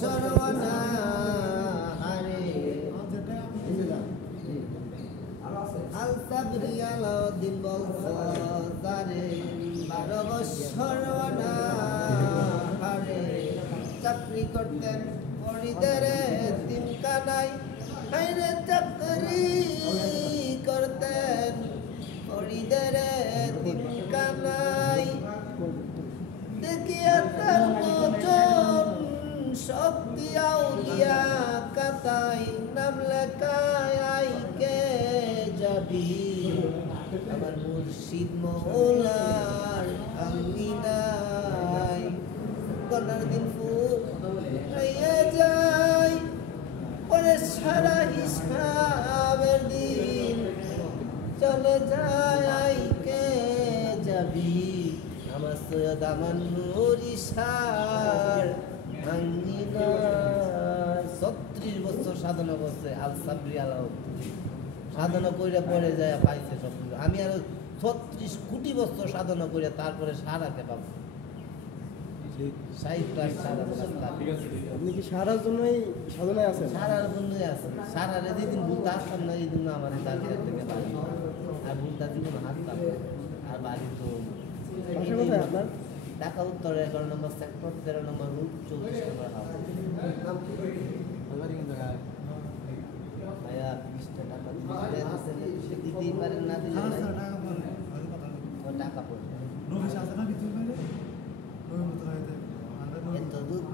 সর্বনা হারে আল সাবরি আলাউদ্দিন বলছো তারে 12 বছর না হারে চাকরি করতেন ফরিদের তিনখানায় হাইরে চাকরি করতেন ফরিদের তিনখানায় দেখিয়া তার মতন শক্তি আউলিয়া কাতাই নাম লেখায় আইকে যাবি আমার মুর্শিদ মৌলার আমিনাই গনার দিন ফুরাইয়া যায় পরে সারা হিসাবের দিন চলে যায় আইকে যাবি আমার সৈয়দ আমার নুরিশার আঙ্গিনার 36 বছর সাধনা করছে আল সাবরি আলাউদ্দিন সাধনা কইরা পরে যায় পাইছে সব কিছু আমি আরো 36 কোটি বছর সাধনা করে তারপরে সারাতে পাবো আপনি কি সারার জন্যই সাধনায় আছেন? সারার জন্যই আছেন সারারে যেদিন ভুলতে আসতাম না এই জন্য আমার তাদের থেকে বাড়ি আর ভুলটা জীবন হাঁটতাম আর বাড়ি তো বাসা কোথায় আপনার? ঢাকা উত্তরে 11 নম্বর সেক্টর 13 নম্বর রুট 24 নম্বর হাউস ভাইয়া 20 টাকা দিতেই পারেন না দিলে টাকা পড়বে এত দুঃখ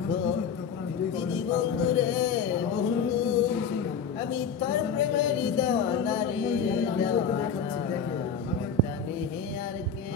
দিদি বন্ধু রে বন্ধু আমি তোর প্রেমেরই দেওয়ানা রে দেওয়ানা জানি হে আর কে